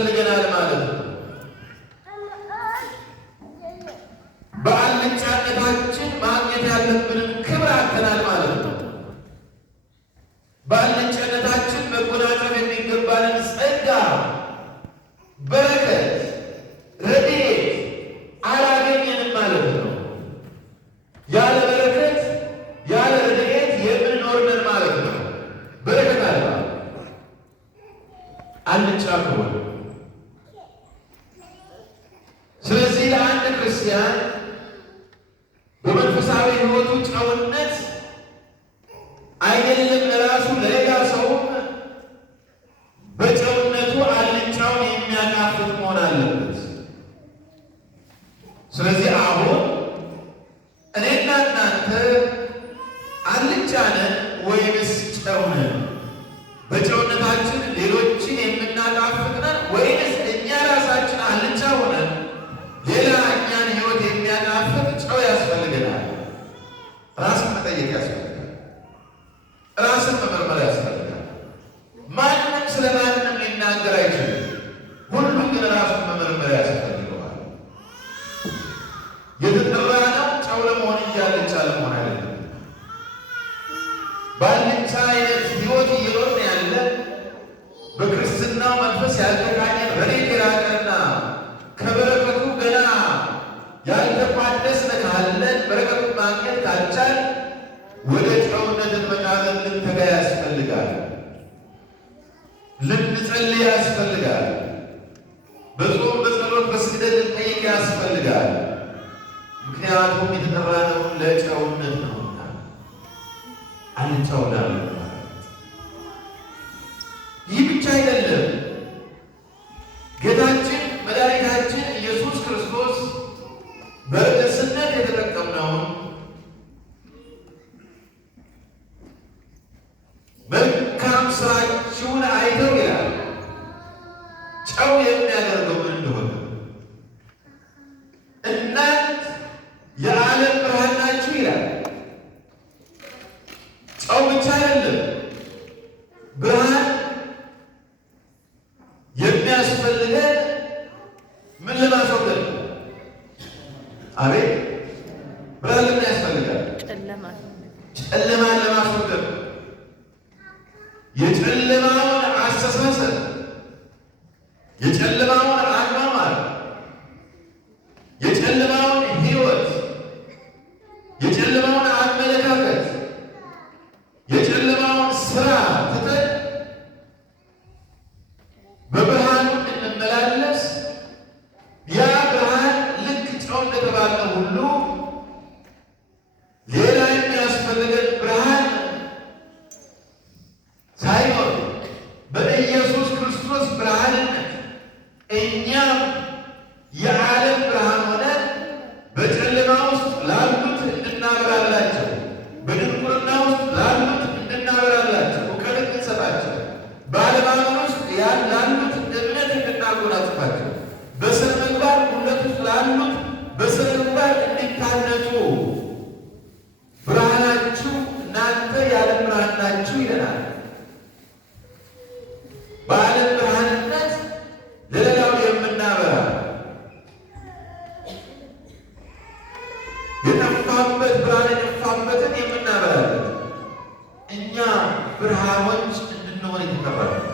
ያስፈልገናል ማለት ነው። በአልጫነታችን ማግኘት ያለብንን ክብር አጥተናል ማለት ነው። በአልጫነታችን መጎናጸፍ የሚገባንን ጸጋ፣ በረከት፣ ረድኤት አላገኘንም ማለት ነው። ያለ በረከት ያለ ረድኤት የምንኖር ነን ማለት ነው። በረከት አለ አልጫ ከሆነ። ስለዚህ ለአንድ ክርስቲያን በመንፈሳዊ ሕይወቱ ጨውነት አይደለም ለራሱ ለሌላ ሰውም በጨውነቱ አልጫውን የሚያጣፍጥ መሆን አለበት። ስለዚህ አሁን እኔና እናንተ አልጫ ነን ወይንስ ጨው ነን? በጨውነታችን ሌሎችን የምናጣፍጥ ነን ወይንስ እኛ ራሳችን አልጫ ሆነን ሌላ እኛን ሕይወት የሚያጣፍጥ ጨው ያስፈልገናል? ራስን መጠየቅ ያስፈልጋል። ራስን መመርመር ያስፈልጋል። ማንም ስለ ማንም ሊናገር አይችልም። ሁሉም ግን ራሱን መመርመር ያስፈልገዋል። የተጠራነው ጨው ለመሆን እንጂ አልጫ ለመሆን አይደለም። በአልጫ አይነት ሕይወት እየኖርን ያለ በክርስትናው መንፈስ ያልተቃኘን ረድኤት የራቀንና ከበረከቱ ገና ያልተቋደስን ካለን በረከቱን ማግኘት ካልቻልን ወደ ጨውነት እንመጣለን። ልንተጋ ያስፈልጋል። ልንጸልይ ያስፈልጋል። በጾም በጸሎት በስግደት ልንጠይቅ ያስፈልጋል። ምክንያቱም የተጠራነው ለጨውነት ነውና አልጫው ላለ። ይህ ብቻ አይደለም። ጌታችን መድኃኒታችን ኢየሱስ ክርስቶስ በርዕስነት የተጠቀምነውን መልካም ስራችሁን አይተው ይላል። ጨው የሚያደርገው ምን እንደሆነ እናንት የዓለም ብርሃን ናችሁ ይላል። ጨው ብቻ አይደለም። ብርሃን የሚያስፈልገን ምን ለማስወገድ? አቤት ብርሃን ለምን ያስፈልጋል? ጨለማን ለማስወገድ። የጨለማውን አስተሳሰብ፣ የጨለማውን አኗኗር፣ የጨለማውን ሕይወት፣ የጨለማውን አመለካከት፣ የጨለማውን ስራ ትተን በብርሃኑ እንመላለስ። ያ ብርሃን ልክ ጨው እንደተባለ ሁሉ ሌላ የሚያስፈልገን ብርሃን ሳይሆን በኢየሱስ ክርስቶስ ብርሃንነት እኛም የዓለም ብርሃን ሆነን በጨለማ ውስጥ ላሉት እንድናበራላቸው፣ በድንቁርና ውስጥ ላሉት እንድናበራላቸው፣ እውቀት እንሰጣቸው፣ በአለማመን ውስጥ ላሉት እምነት እንድናጎናጽፋቸው፣ በስነ ምግባር ጉድለት ውስጥ ላሉት በስነ ምግባር እንዲታነጹ ብርሃናችሁ እናንተ የዓለም ብርሃን ናችሁ ይለናል። በዓለም ብርሃንነት ለሌላው የምናበራ የጠፋበት ብርሃን የጠፋበትን የምናበራለን እኛ ብርሃኖች እንድንሆን የተጠራን።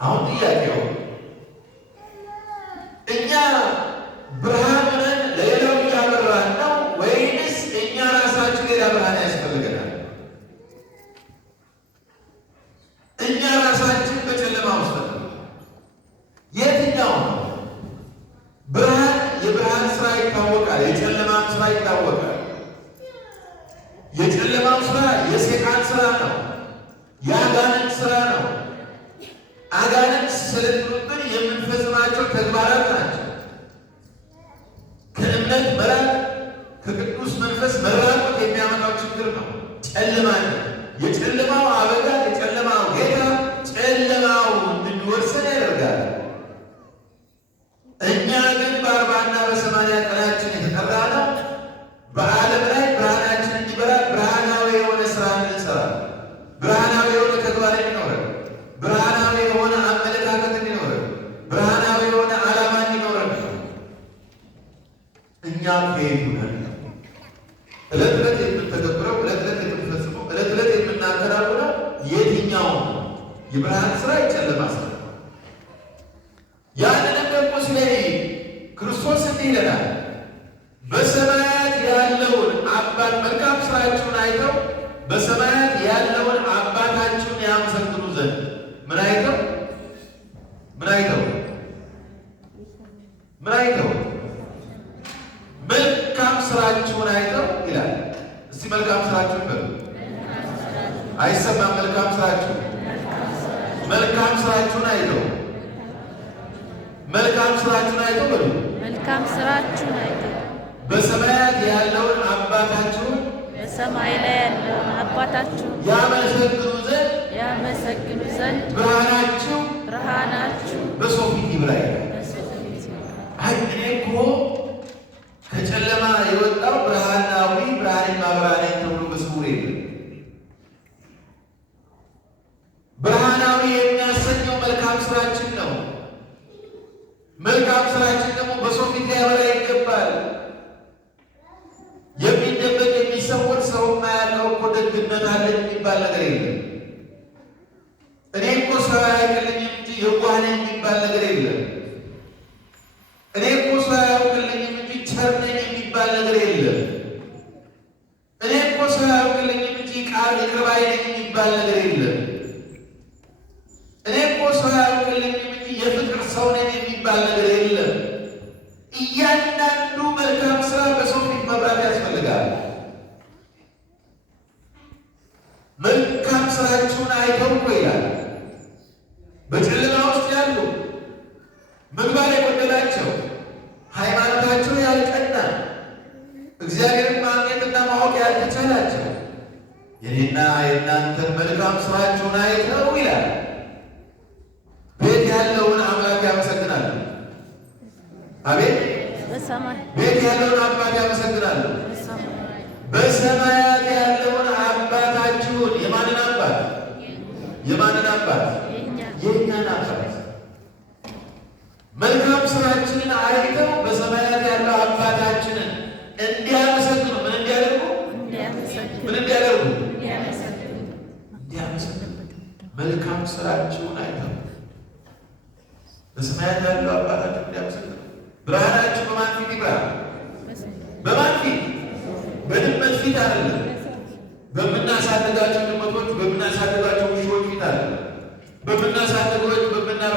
አሁን ጥያቄው እኛ ብርሃን ሆነን ለሌላው እያበራን ነው ወይንስ እኛ ራሳችን ሌላ ብርሃን ያስፈልገናል? እኛ ራሳችን በጨለማ ውስጥ ነው። የትኛው ነው? ብርሃን የብርሃን ስራ ይታወቃል፣ የጨለማም ስራ ይታወቃል። የጨለማው ስራ የሰይጣን ስራ ነው፣ የአጋንንት ስራ ነው። አጋንንት ሲሰለጥኑብን የምንፈጽማቸው ተግባራት ናቸው። ከእምነት መራቅ፣ ከቅዱስ መንፈስ መራቆት የሚያመጣው ችግር ነው። ጨለማ ነው። የጨለማው አበጋዝ፣ የጨለማው ጌታ ጨለማው እንድንወርሰን ያደርጋል። እኛ ግን በ40 እና በ80 ቀናችን የተጠራ ነው በዓለም ላይ ብርሃናችን እንዲበራ ብርሃናዊ የሆነ ስራ እንድንሰራ፣ ብርሃናዊ የሆነ ተግባር እንዲኖረን፣ ብርሃናዊ የሆነ አመለካከት የብርሃን ስራ የጨለማ ስራ። ያንንም ደግሞ ስለ ክርስቶስ እንዲህ ይለናል፣ በሰማያት ያለውን አባት መልካም ስራችሁን አይተው በሰማያት ያለውን አባታችሁን ያመሰግኑ ዘንድ ምን አይተው መልካም ስራችሁን አይተው ይላል። እስቲ መልካም ስራችሁን በሉ። አይሰማም? መልካም ስራችሁን አይተው መልካም ስራችሁን አይተው በሉ። መልካም ስራችሁን አይተው በሰማያት ያለውን አባታችሁን በሰማይ ላይ ያለውን አባታችሁን ያመሰግኑ ዘንድ ብርሃናችሁ በሰው ፊት ይብራ። እኔ እኮ ከጨለማ የወጣው ብርሃናዊ ብርሃንን ማብራሪያ ተብሎ በስውር የለም። ብርሃናዊ የሚያሰኘው መልካም ስራችን ነው። መልካም ስራችን ደግሞ በሰው ፊት ሊያበራ ይገባል። የሚደበቅ የሚሰወር ሰው የማያውቀው እኮ ደግነት አለን የሚባል ነገር የለም። እኔ እኮ ሰው አያውቅልኝም እንጂ የዋህ ነኝ የሚባል ነገር የለም። እኔ እኮ ሰው አያውቅልኝም እንጂ ቸር ነኝ የሚባል ነገር የለም። እኔ እኮ ሰው አያውቅልኝም እንጂ ይቅር ባይ ነኝ የሚባል ነገር የለም። እኔ እኮ ሰው አያውቅልኝም እንጂ የፍቅር ሰው ነኝ የሚባል ነገር የለም። እያንዳንዱ መልካም ስራ በሰው ፊት መብራት ያስፈልጋል። መልካም ስራችሁን አይተው እኮ ይላል። በጨለማ ውስጥ ያሉ ምግባር የጎደላቸው ሃይማኖታቸው ያልቀና እግዚአብሔርን ማግኘትና ማወቅ ያልተቻላቸው የኔና የእናንተን መልካም ስራችሁን አይተው ይላል ቤት ያለውን አምላክ ያመሰግናሉ። አቤት ቤት ያለውን አባት ያመሰግናሉ። በሰማያት ያለውን አባታችሁን የማንን አባት? የእኛን አባት መልካም ስራችንን አይተው በሰማያት ያለው አባታችንን እንዲያመሰግኑ ምን እንዲያደርጉ መልካም ስራችሁን አይተው በሰማያት ያለው አባታችሁን እንዲያመሰግኑ። ብርሃናችሁ በማን ፊት ይብራ? በማን ፊት? በድመት ፊት አይደለም። በምናሳድጋቸው ድመቶች፣ በምናሳድጋቸው ውሾች ፊት አይደለም።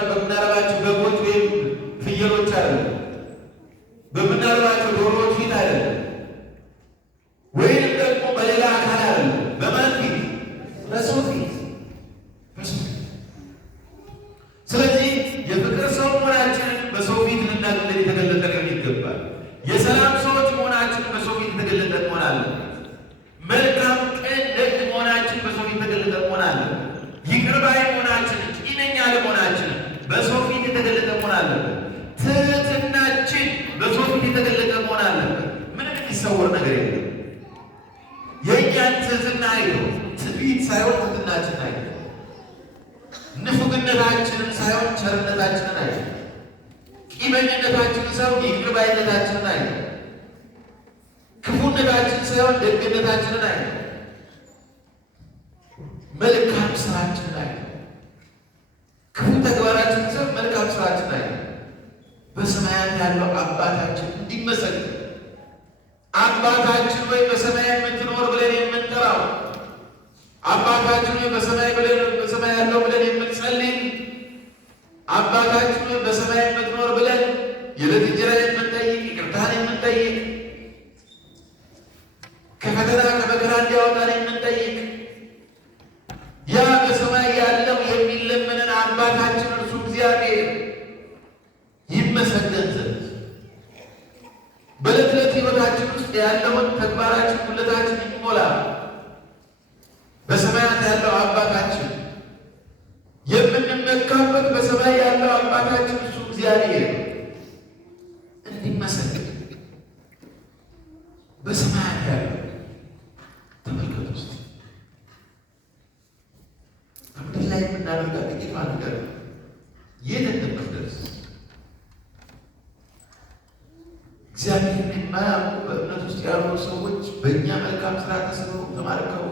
በምናረባቸው በጎች ወይም ፍየሎች አይደለም። በምናረባቸው ዶሮዎች ፊት አይደለም። ወይም ደግሞ በሌላ አካል አይደለም። በማን ፊት? በሰው ፊት። ስለዚህ የፍቅር ሰው መሆናችንን በሰው ፊት ልናገር የተገለጠ ይገባል። የሰላም ሰዎች መሆናችን በሰው ፊት የተገለጠ መሆን አለ። መልካም ቀን ደግ መሆናችን በሰው ፊት የተገለጠ መሆን አለ። ይቅር ባይ መሆናችን፣ ቂመኛ ለመሆናችን በሰው ፊት የተገለጠ መሆን አለበት። ትህትናችን በሰው ፊት የተገለጠ መሆን አለበት። ምንም የሚሰወር ነገር የለም። የእኛን ትህትና አይተው ትዕቢት ሳይሆን ትህትናችን አይተው ንፉግነታችንን ሳይሆን ቸርነታችንን አይተው ቂመኝነታችንን ሳይሆን ይቅር ባይነታችንን አይተው ክፉነታችንን ሳይሆን ደግነታችንን አይተው መልካም ስራችንን አይተው ክፉ ተግባራችንን ሳይሆን መልካም ስራችንን አይተው በሰማያት ያለው አባታችን እንዲመሰገን አባታችን ወይ በሰማይ የምትኖር ብለን የምንጠራው አባታችን ወይ በሰማይ ያለው ብለን የምንጸልይ አባታችን ወይ በሰማይ የምትኖር ብለን የዕለት እንጀራ የምንጠይቅ ይቅርታን የምንጠይቅ ከፈተና ከመከራ እንዲያወጣን የምንጠይቅ ያ በሰማይ ያለው የሚለመንን አባታችን እርሱ እግዚአብሔር ይመሰገን ዘንድ በዕለት ዕለት ሕይወታችን ውስጥ ያለውን ተግባራችን ሁለታችን ይሞላ በሰማያት ያለው አባታችን የምንመካበት በሰማይ ያለው አባታችን እሱ እግዚአብሔር እንዲመሰገን በሰማያት ያለው ተመልከቱ ውስጥ ከምድር ላይ የምናደርጋት ጥቂቷ ነገር የት እንደምትደርስ እግዚአብሔርን የማያውቁ በእምነት ውስጥ ያሉ ሰዎች በእኛ መልካም ስራ ተስበው ተማርከው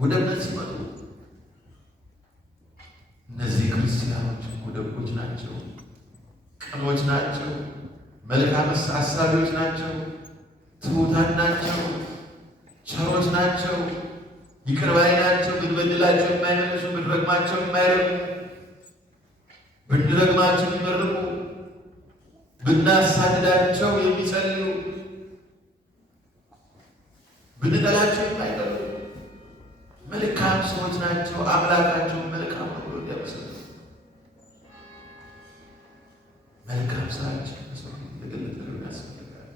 ወደ እምነት ሲመጡ እነዚህ ክርስቲያኖች ደጎች ናቸው፣ ቅኖች ናቸው፣ መልካም አሳቢዎች ናቸው፣ ትሑታን ናቸው፣ ቸሮች ናቸው፣ ይቅር ባይ ናቸው። ብንበድላቸው የማይመልሱ፣ ብንረግማቸው የማይረግሙ፣ ብንረግማቸው የሚመርቁ፣ ብናሳድዳቸው የሚጸልዩ፣ ብንጠላቸው የማይጠሉ መልካም ሰዎች ናቸው። አምላካቸው መልካም ነው ብሎ እንዲያመሰግኑ መልካም ስራችን በሰው ፊት የገለጠ ሊሆን ያስፈልጋል።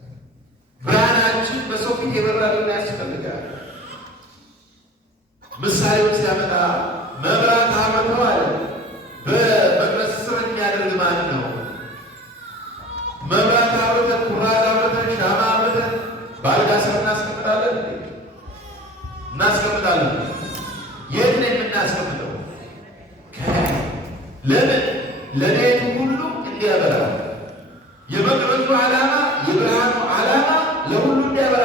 ብርሃናችን በሰው ፊት የበራ ሊሆን ያስፈልጋል። ምሳሌውን ሲያመጣ መብራት አብርተው አለ። በመቅረዝ ስር የሚያደርግ ማን ነው? መብራት አብርተን፣ ኩራዝ አብርተን፣ ሻማ አብርተን በአልጋ ስር እናስቀምጣለን እናስቀምጣለን። የት ነው የምናስቀምጠው? ለምን? ለቤቱ ሁሉ እንዲያበራ። የመቅረዙ ዓላማ የብርሃኑ ዓላማ ለሁሉ እንዲያበራ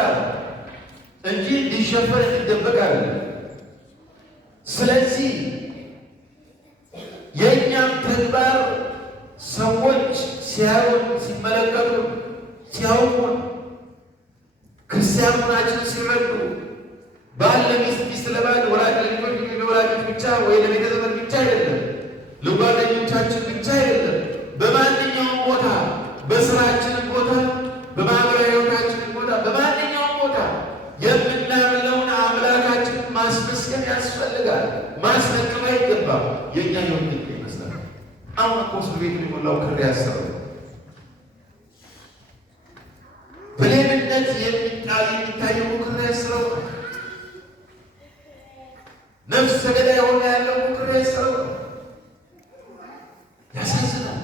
እንጂ እንዲሸፈን እንዲደበቅ አይደለም። ስለዚህ የእኛም ተግባር ሰዎች ሲያዩን፣ ሲመለከቱ፣ ሲያውቁን፣ ክርስቲያን መሆናችንን ሲረዱ ባል ለሚስት፣ ሚስት ለባል፣ ወላጅ ለልጆች፣ ለወላጆች ብቻ ወይ ለቤተ ዘመድ ብቻ አይደለም፣ ለጓደኞቻችን ብቻ አይደለም። በማንኛውም ቦታ፣ በስራችንም ቦታ፣ በማህበራዊ ሕይወታችንም ቦታ፣ በማንኛውም ቦታ የምናምነውን አምላካችንን ማስመስገን ያስፈልጋል። ማስነቅም አይገባም። የእኛ ሕይወት ይመስላል። አሁን እኮ እስር ቤት የሞላው ክር ያሰረው በሌብነት የሚታየው ክር ያሰረው ነፍሰ ገዳይ ሆነ ያለው ክር ያሰረው ያሳዝናል።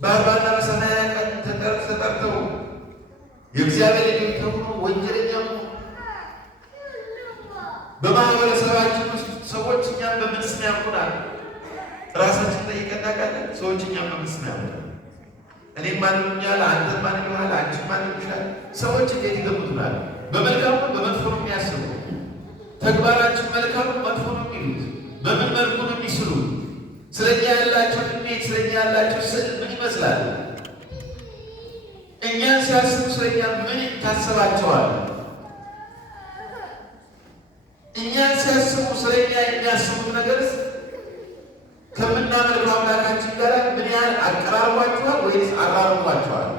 በአርባና በሰማንያ ቀን ተጠርተው የእግዚአብሔር ልጅ ተብሎ ወንጀለኛ በማህበረሰባችን ውስጥ ሰዎች እኛም በምን ስም ያውቁናል? ራሳችን ጠይቀን እናውቃለን? ሰዎች እኛም በምን ስም ያውቁናል? እኔም ማን ይሉኛል? አንተን ማን ይሉሃል? አንቺን ማን ይሉሻል? ሰዎች እንዴት ይገቡትናል? በመልካሙ በመጥፎ ነው የሚያስቡ። ተግባራችን መልካሙ መጥፎ ነው የሚሉት። በምን መልኩ ነው የሚስሉ? ስለኛ ያላቸው ስሜት፣ ስለኛ ያላቸው ስዕል ምን ይመስላል? እኛን ሲያስቡ ስለኛ ምን ይታሰባቸዋል? እኛን ሲያስቡ ስለኛ የሚያስቡት ነገርስ ከምናመልከው አምላካችን ጋር ምን ያህል አቀራርቧቸዋል ወይስ አራርቧቸዋል?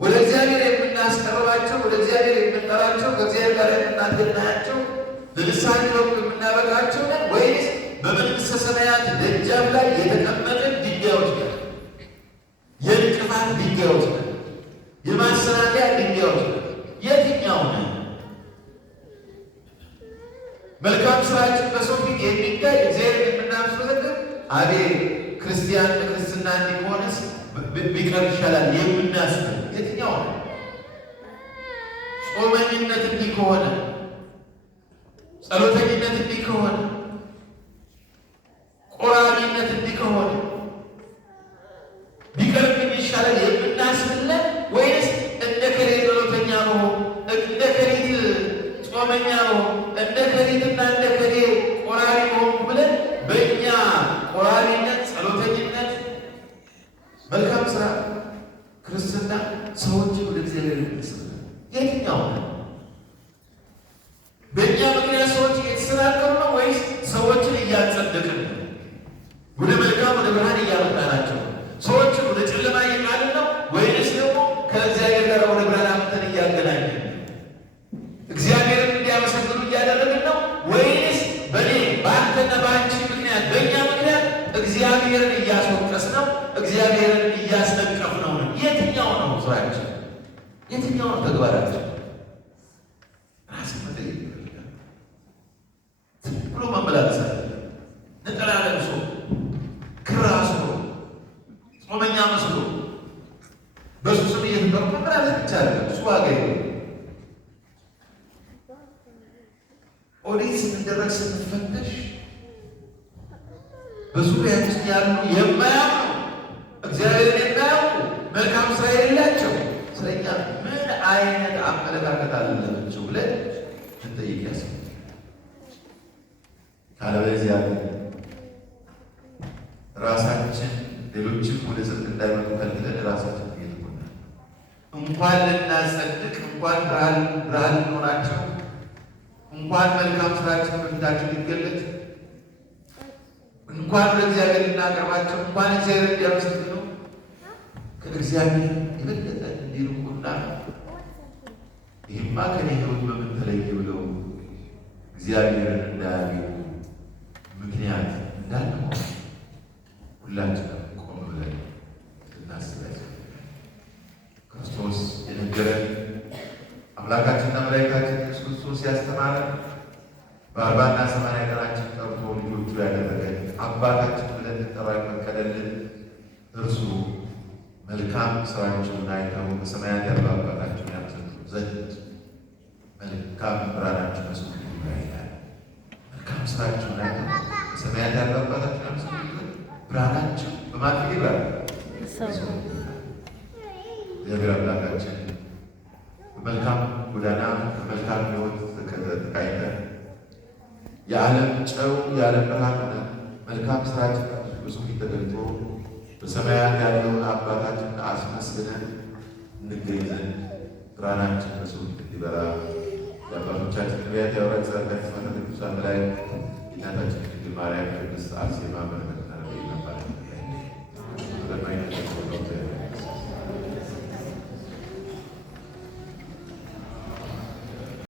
ወደ እግዚአብሔር የምናስቀርባቸው፣ ወደ እግዚአብሔር የምንጠራቸው፣ ከእግዚአብሔር ጋር የምናገናኛቸው፣ ለንስሐ የምናበቃቸው ነን ወይስ በመንግሥተ ሰማያት ደጃፍ ላይ የተቀመጥን ድንጋዮች ነን? የእንቅፋት ድንጋዮች ነን? የማሰናከያ ድንጋዮች ነን? የትኛው ነን? መልካም ስራችን በሰው ፊት የሚታይ እግዚአብሔር የምናመሰግን አቤት ክርስቲያን በክርስትና እንዲሆንስ ቢቀር ይሻላል የምናስብ የትኛው ነው? ጾመኝነት እንዲህ ከሆነ፣ ጸሎተኝነት እንዲህ ከሆነ፣ ቆራቢነት እንዲህ ከሆነ ቢቀርብን ይሻላል የምናስብለን ወይስ እንደ ከሌት ጸሎተኛ መሆን፣ እንደ ከሌት ጾመኛ መሆን፣ እንደ ከሌትና እንደ ከሌ ቆራቢ መሆን ብለን በእኛ ቆራቢነት፣ ጸሎተኝነት፣ መልካም ስራ ክርስትና ሰዎችን ወደ እግዚአብሔር የሚስብ የትኛው ነው? በእኛ ምክንያት ሰዎች እየተሰናከሉ ነው ወይስ ሰዎችን እያጸደቅን ነው? ወደ መልካም ወደ ብርሃን እያመጣናቸው ሰዎችን ወደ ጨለማ እየጣልን ነው ወይስ ደግሞ ከእግዚአብሔር ጋር ወደ ብርሃን አምጥተን እያገናኘን እግዚአብሔርን እንዲያመሰግኑ እያደረግን ነው ወይስ በእኔ በአንተና በአንቺ ምክንያት በእኛ ምክንያት እግዚአብሔርን እያስወቀስ ነው እግዚአብሔርን እያስነቀፍ ነው? የትኛው ነው ስራችን? የትኛው ነው ተግባራችን? ራስን መጠየቅ ይፈልጋል። ብሎ መመላለስ አለ። ነጠላ ለብሶ ክር አስሮ ጾመኛ መስሎ በሱ ስም እየተጠሩ መመላለስ ይቻላል። እሱ ዋጋ የለውም። ኦዲት ስንደረግ ስንፈተሽ በዙሪያችን ያሉ የማያውቁ እግዚአብሔርን የማያውቁ መልካም ስራ የሌላቸው ስለኛ ምን አይነት አመለካከት አለላቸው ብለን እንጠይቅ ያስፈልጋል። ካለበለዚያ እንኳን ልናጸድቅ እንኳን ብርሃን ልንሆናቸው እንኳን መልካም ስራችን በፊታቸው ሊገለጥ እንኳን ለእግዚአብሔር ልናቀርባቸው እንኳን እግዚአብሔር እንዲያመሰግኑ ከእግዚአብሔር የበለጠ እንዲርቁና ይህማ ከኔ ሕይወት በምን ተለየ ብለው እግዚአብሔርን እንዳያገኙ ምክንያት እንዳንሆን ሁላችንም ቆም ብለን እናስባለን። ክርስቶስ የነገረን አምላካችንና መድኃኒታችን ኢየሱስ ክርስቶስ ያስተማረን በ40ና 80 ቀናችን ጠርቶ ልጆቹ ያደረገን አባታችን ብለን ልንጠራ የፈቀደልን እርሱ መልካም ስራችሁን አይተው በሰማያት ያለው አባታችሁን ያመሰግኑ ዘንድ መልካም ብርሃናችሁ መስሉ ይላል። መልካም ስራችሁን አይተው በሰማያት ያለው አባታችሁን ያመሰግኑ ዘንድ ብርሃናችሁ በማን ይብራል? እግዚአብሔር አምላካችን በመልካም ጎዳና በመልካም ሕይወት ተቃኝተን የዓለም ጨው የዓለም ብርሃን ሆነን መልካም ስራችን ብዙ ፊት ተገልጦ በሰማያት ያለውን አባታችን አስመስግነን እንገኝ ዘንድ ብርሃናችን በሰው ፊት እንዲበራ የአባቶቻችን ነቢያት፣ ሐዋርያት፣ ጻድቃን፣ ሰማዕታት፣ ቅዱሳን መላእክት የእናታችን ድንግል ማርያም ቅድስት አርሴማ በረከትና ረድኤት ይለምናል።